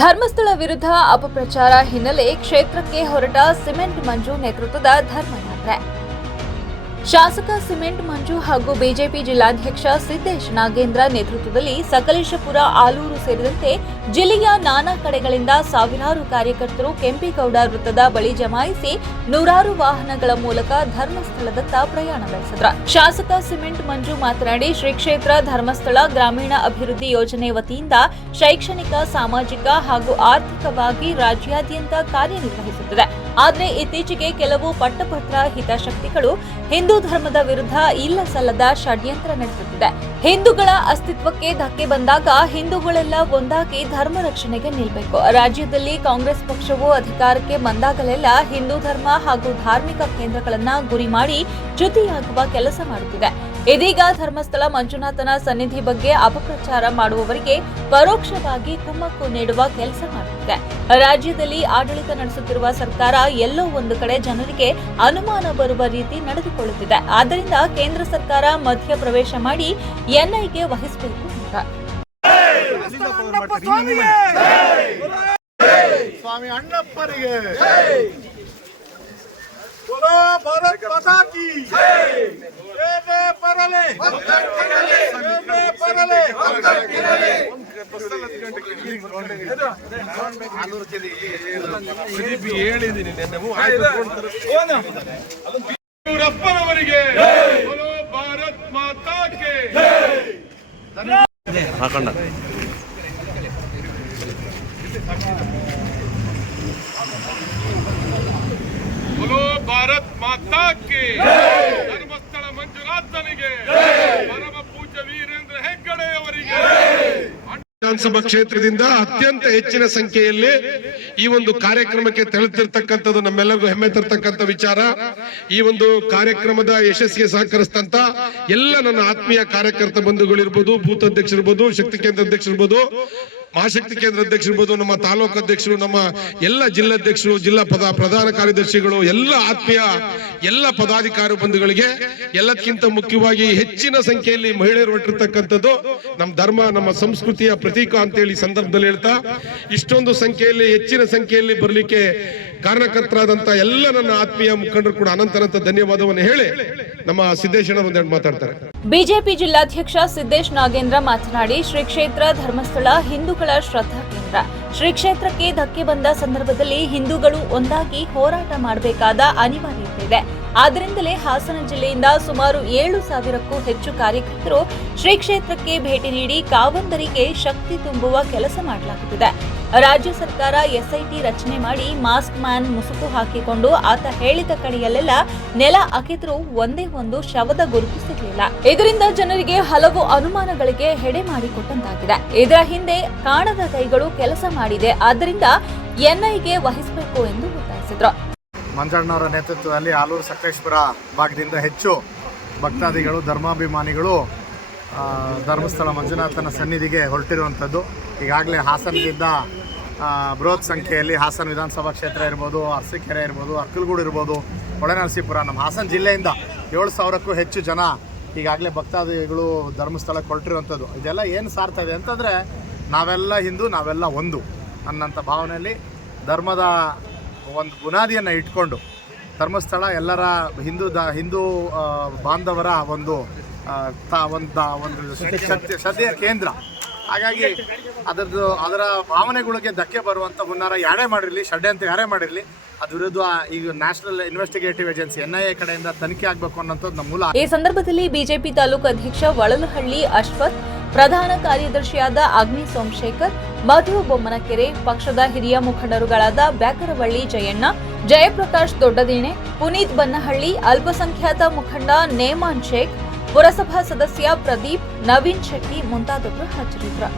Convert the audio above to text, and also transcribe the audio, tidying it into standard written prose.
ಧರ್ಮಸ್ಥಳ ವಿರುದ್ಧ ಅಪಪ್ರಚಾರ ಹಿನ್ನೆಲೆ ಕ್ಷೇತ್ರಕ್ಕೆ ಹೊರಟ ಸಿಮೆಂಟ್ ಮಂಜು ನೇತೃತ್ವದ ಧರ್ಮಯಾತ್ರೆ. ಶಾಸಕ ಸಿಮೆಂಟ್ ಮಂಜು ಹಾಗೂ ಬಿಜೆಪಿ ಜಿಲ್ಲಾಧ್ಯಕ್ಷ ಸಿದ್ದೇಶ್ ನಾಗೇಂದ್ರ ನೇತೃತ್ವದಲ್ಲಿ ಸಕಲೇಶಪುರ, ಆಲೂರು ಸೇರಿದಂತೆ ಜಿಲ್ಲೆಯ ನಾನಾ ಕಡೆಗಳಿಂದ ಸಾವಿರಾರು ಕಾರ್ಯಕರ್ತರು ಕೆಂಪೇಗೌಡ ವೃತ್ತದ ಬಳಿ ಜಮಾಯಿಸಿ ನೂರಾರು ವಾಹನಗಳ ಮೂಲಕ ಧರ್ಮಸ್ಥಳದತ್ತ ಪ್ರಯಾಣ ಬೆಳೆಸಿದ್ರು. ಶಾಸಕ ಸಿಮೆಂಟ್ ಮಂಜು ಮಾತನಾಡಿ, ಶ್ರೀ ಕ್ಷೇತ್ರ ಧರ್ಮಸ್ಥಳ ಗ್ರಾಮೀಣ ಅಭಿವೃದ್ಧಿ ಯೋಜನೆ ವತಿಯಿಂದ ಶೈಕ್ಷಣಿಕ, ಸಾಮಾಜಿಕ ಹಾಗೂ ಆರ್ಥಿಕವಾಗಿ ರಾಜ್ಯಾದ್ಯಂತ ಕಾರ್ಯನಿರ್ವಹಿಸುತ್ತದೆ. ಆದರೆ ಇತ್ತೀಚೆಗೆ ಕೆಲವು ಪಟ್ಟಭದ್ರ ಹಿತಾಸಕ್ತಿಗಳು ಹಿಂದೂ ಧರ್ಮದ ವಿರುದ್ಧ ಇಲ್ಲಸಲ್ಲದ ಷಡ್ಯಂತ್ರ ನಡೆಸುತ್ತಿದೆ. ಹಿಂದೂಗಳ ಅಸ್ತಿತ್ವಕ್ಕೆ ಧಕ್ಕೆ ಬಂದಾಗ ಹಿಂದೂಗಳೆಲ್ಲ ಒಂದಾಗಿ ಧರ್ಮ ರಕ್ಷಣೆಗೆ ನಿಲ್ಲಬೇಕು. ರಾಜ್ಯದಲ್ಲಿ ಕಾಂಗ್ರೆಸ್ ಪಕ್ಷವು ಅಧಿಕಾರಕ್ಕೆ ಬಂದಾಗಲೆಲ್ಲ ಹಿಂದೂ ಧರ್ಮ ಹಾಗೂ ಧಾರ್ಮಿಕ ಕೇಂದ್ರಗಳನ್ನ ಗುರಿ ಮಾಡಿ ಚ್ಯುತಿಯಾಗುವ ಕೆಲಸ ಮಾಡುತ್ತಿದೆ. ಇದೀಗ ಧರ್ಮಸ್ಥಳ ಮಂಜುನಾಥನ ಸನ್ನಿಧಿ ಬಗ್ಗೆ ಅಪಪ್ರಚಾರ ಮಾಡುವವರಿಗೆ ಪರೋಕ್ಷವಾಗಿ ಕುಮ್ಮಕ್ಕು ನೀಡುವ ಕೆಲಸ ಮಾಡುತ್ತಿದೆ. ರಾಜ್ಯದಲ್ಲಿ ಆಡಳಿತ ನಡೆಸುತ್ತಿರುವ ಸರ್ಕಾರ ಎಲ್ಲೋ ಒಂದು ಕಡೆ ಜನರಿಗೆ ಅನುಮಾನ ಬರುವ ರೀತಿ ನಡೆದುಕೊಳ್ಳುತ್ತಿದೆ. ಆದ್ದರಿಂದ ಕೇಂದ್ರ ಸರ್ಕಾರ ಮಧ್ಯ ಪ್ರವೇಶ ಮಾಡಿ ಎನ್ಐಗೆ ವಹಿಸಬೇಕು ಅಂತ. ಸ್ವಾಮಿ ಅಣ್ಣಪ್ಪರಿಗೆ ಭಾರತ್ ಮಾತಾ ಕಿ ಹೇಳಿದ್ದೀನಿ ಯಡಿಯೂರಪ್ಪನವರಿಗೆ ಭಾರತ್ ಮಾತಾ ಕೆ ಹಾಕೊಂಡ ಭಾರತ್ ಮಾತಾ ಕೆ ಧರ್ಮಸ್ಥಳ ಮಂಜುನಾಥನಿಗೆ ಪರಮ ಪೂಜ್ಯ ವೀರೇಂದ್ರ ಹೆಗ್ಗಡೆ ಅವರಿಗೆ ವಿಧಾನಸಭಾ ಕ್ಷೇತ್ರದಿಂದ ಅತ್ಯಂತ ಹೆಚ್ಚಿನ ಸಂಖ್ಯೆಯಲ್ಲಿ ಈ ಒಂದು ಕಾರ್ಯಕ್ರಮಕ್ಕೆ ತೆರಳುತ್ತಿರ್ತಕ್ಕಂಥದ್ದು ನಮ್ಮೆಲ್ಲರಿಗೂ ಹೆಮ್ಮೆ ತರ್ತಕ್ಕಂಥ ವಿಚಾರ. ಈ ಒಂದು ಕಾರ್ಯಕ್ರಮದ ಯಶಸ್ಸಿಗೆ ಸಹಕರಿಸಿದಂತ ಎಲ್ಲ ನನ್ನ ಆತ್ಮೀಯ ಕಾರ್ಯಕರ್ತ ಬಂಧುಗಳಿರ್ಬೋದು, ಬೂತ್ ಅಧ್ಯಕ್ಷರಿರ್ಬೋದು, ಶಕ್ತಿ ಕೇಂದ್ರ ಅಧ್ಯಕ್ಷರಿರ್ಬೋದು, ಮಹಾಶಕ್ತಿ ಕೇಂದ್ರ ಅಧ್ಯಕ್ಷರಿರ್ಬೋದು, ನಮ್ಮ ತಾಲೂಕು ಅಧ್ಯಕ್ಷರು, ನಮ್ಮ ಎಲ್ಲ ಜಿಲ್ಲಾಧ್ಯಕ್ಷರು, ಜಿಲ್ಲಾ ಪ್ರಧಾನ ಕಾರ್ಯದರ್ಶಿಗಳು, ಎಲ್ಲ ಆತ್ಮೀಯ ಎಲ್ಲ ಪದಾಧಿಕಾರಿ ಬಂಧುಗಳಿಗೆ, ಎಲ್ಲಕ್ಕಿಂತ ಮುಖ್ಯವಾಗಿ ಹೆಚ್ಚಿನ ಸಂಖ್ಯೆಯಲ್ಲಿ ಮಹಿಳೆಯರು ಹೊರಟಿರ್ತಕ್ಕಂಥದ್ದು ನಮ್ಮ ಧರ್ಮ, ನಮ್ಮ ಸಂಸ್ಕೃತಿಯ ಪ್ರತೀಕ ಅಂತೇಳಿ ಸಂದರ್ಭದಲ್ಲಿ ಹೇಳ್ತಾ, ಇಷ್ಟೊಂದು ಸಂಖ್ಯೆಯಲ್ಲಿ ಹೆಚ್ಚಿನ ಸಂಖ್ಯೆಯಲ್ಲಿ ಬರಲಿಕ್ಕೆ ಕಾರಣಕರ್ತರಾದಂತ ಎಲ್ಲ ನನ್ನ ಆತ್ಮೀಯ ಮುಖಂಡರು ಕೂಡ ಅನಂತ ಧನ್ಯವಾದವನ್ನು ಹೇಳಿ ನಮ್ಮ ಸಿದ್ದೇಶಣ್ಣ ಒಂದೆರಡು ಮಾತಾಡ್ತಾರೆ. ಬಿಜೆಪಿ ಜಿಲ್ಲಾಧ್ಯಕ್ಷ ಸಿದ್ದೇಶ್ ನಾಗೇಂದ್ರ ಮಾತನಾಡಿ, ಶ್ರೀ ಕ್ಷೇತ್ರ ಧರ್ಮಸ್ಥಳ ಹಿಂದೂಗಳ ಶ್ರದ್ಧಾ ಕೇಂದ್ರ. ಶ್ರೀ ಕ್ಷೇತ್ರಕ್ಕೆ ಧಕ್ಕೆ ಬಂದ ಸಂದರ್ಭದಲ್ಲಿ ಹಿಂದೂಗಳು ಒಂದಾಗಿ ಹೋರಾಟ ಮಾಡಬೇಕಾದ ಅನಿವಾರ್ಯತೆ ಇದೆ. ಆದ್ದರಿಂದಲೇ ಹಾಸನ ಜಿಲ್ಲೆಯಿಂದ ಸುಮಾರು 7,000ಕ್ಕೂ ಹೆಚ್ಚು ಕಾರ್ಯಕರ್ತರು ಶ್ರೀ ಕ್ಷೇತ್ರಕ್ಕೆ ಭೇಟಿ ನೀಡಿ ಕಾವಂದರಿಗೆ ಶಕ್ತಿ ತುಂಬುವ ಕೆಲಸ ಮಾಡಲಾಗುತ್ತಿದೆ. ರಾಜ್ಯ ಸರ್ಕಾರ ಎಸ್ಐಟಿ ರಚನೆ ಮಾಡಿ ಮಾಸ್ಕ್ ಮ್ಯಾನ್ ಮುಸುಕು ಹಾಕಿಕೊಂಡು ಆತ ಹೇಳಿದ ಕಡೆಯಲ್ಲೆಲ್ಲ ನೆಲ ಅಗೆದರೂ ಒಂದೇ ಒಂದು ಶವದ ಗುರುತು ಸಿಗಲಿಲ್ಲ. ಇದರಿಂದ ಜನರಿಗೆ ಹಲವು ಅನುಮಾನಗಳಿಗೆ ಎಡೆ ಮಾಡಿಕೊಟ್ಟಂತಾಗಿದೆ. ಇದರ ಹಿಂದೆ ಕಾಣದ ಕೈಗಳು ಕೆಲಸ ಮಾಡಿದೆ. ಆದ್ದರಿಂದ ಎನ್ಐಗೆ ವಹಿಸಬೇಕು ಎಂದು ಒತ್ತಾಯಿಸಿದರು. ಮಂಜಣ್ಣವರ ನೇತೃತ್ವದಲ್ಲಿ ಆಲೂರು, ಸಕಲೇಶಪುರ ಭಾಗದಿಂದ ಹೆಚ್ಚು ಭಕ್ತಾದಿಗಳು, ಧರ್ಮಾಭಿಮಾನಿಗಳು ಧರ್ಮಸ್ಥಳ ಮಂಜುನಾಥನ ಸನ್ನಿಧಿಗೆ ಹೊರಟಿರುವಂಥದ್ದು. ಈಗಾಗಲೇ ಹಾಸನದಿಂದ ಬೃಹತ್ ಸಂಖ್ಯೆಯಲ್ಲಿ ಹಾಸನ ವಿಧಾನಸಭಾ ಕ್ಷೇತ್ರ ಇರ್ಬೋದು, ಅರಸೀಕೆರೆ ಇರ್ಬೋದು, ಅಕ್ಕಲಗೂಡು ಇರ್ಬೋದು, ಹೊಳೆನರಸೀಪುರ, ನಮ್ಮ ಹಾಸನ ಜಿಲ್ಲೆಯಿಂದ 7,000ಕ್ಕೂ ಹೆಚ್ಚು ಜನ ಈಗಾಗಲೇ ಭಕ್ತಾದಿಗಳು ಧರ್ಮಸ್ಥಳಕ್ಕೆ ಹೊರಟಿರುವಂಥದ್ದು. ಇದೆಲ್ಲ ಏನು ಸಾರ್ತಾ ಇದೆ ಅಂತಂದರೆ, ನಾವೆಲ್ಲ ಹಿಂದೂ, ನಾವೆಲ್ಲ ಒಂದು ಅನ್ನೋಂಥ ಭಾವನೆಯಲ್ಲಿ ಧರ್ಮದ ಒಂದು ಬುನಾದಿಯನ್ನು ಇಟ್ಕೊಂಡು ಧರ್ಮಸ್ಥಳ ಎಲ್ಲರ ಹಿಂದೂ ಬಾಂಧವರ ಒಂದು ಶ್ರದ್ಧೆಯ ಕೇಂದ್ರ. ಹಾಗಾಗಿ ಅದರ ಭಾವನೆಗಳಿಗೆ ಧಕ್ಕೆ ಬರುವಂಥ ಹುನ್ನಾರ ಯಾರೇ ಮಾಡಿರಲಿ, ಷಡ್ಯಂತ್ರ ಯಾರೇ ಮಾಡಿರಲಿ, ಅದ್ರ ವಿರುದ್ಧ ಈಗ ನ್ಯಾಷನಲ್ ಇನ್ವೆಸ್ಟಿಗೇಟಿವ್ ಏಜೆನ್ಸಿ ಎನ್ಐಎ ಕಡೆಯಿಂದ ತನಿಖೆ ಆಗಬೇಕು ಅನ್ನೋಂಥದ್ದು ನಮ್ಮ ಮೂಲ. ಈ ಸಂದರ್ಭದಲ್ಲಿ ಬಿಜೆಪಿ ತಾಲೂಕು ಅಧ್ಯಕ್ಷ ವಳಲಹಳ್ಳಿ ಅಶ್ವಥ್, ಪ್ರಧಾನ ಕಾರ್ಯದರ್ಶಿಯಾದ ಅಗ್ನಿ ಸೋಮಶೇಖರ್, ಮಧು ಬೊಮ್ಮನಕೆರೆ, ಪಕ್ಷದ ಹಿರಿಯ ಮುಖಂಡರುಗಳಾದ ಬ್ಯಾಕರವಳ್ಳಿ ಜಯಣ್ಣ, ಜಯಪ್ರಕಾಶ್ ದೊಡ್ಡದೇಣೆ, ಪುನೀತ್ ಬನ್ನಹಳ್ಳಿ, ಅಲ್ಪಸಂಖ್ಯಾತ ಮುಖಂಡ ನೇಮಾನ್ ಶೇಖ್, ಪುರಸಭಾ ಸದಸ್ಯ ಪ್ರದೀಪ್, ನವೀನ್ ಶೆಟ್ಟಿ ಮುಂತಾದವರು ಹಾಜರಿದ್ದರು.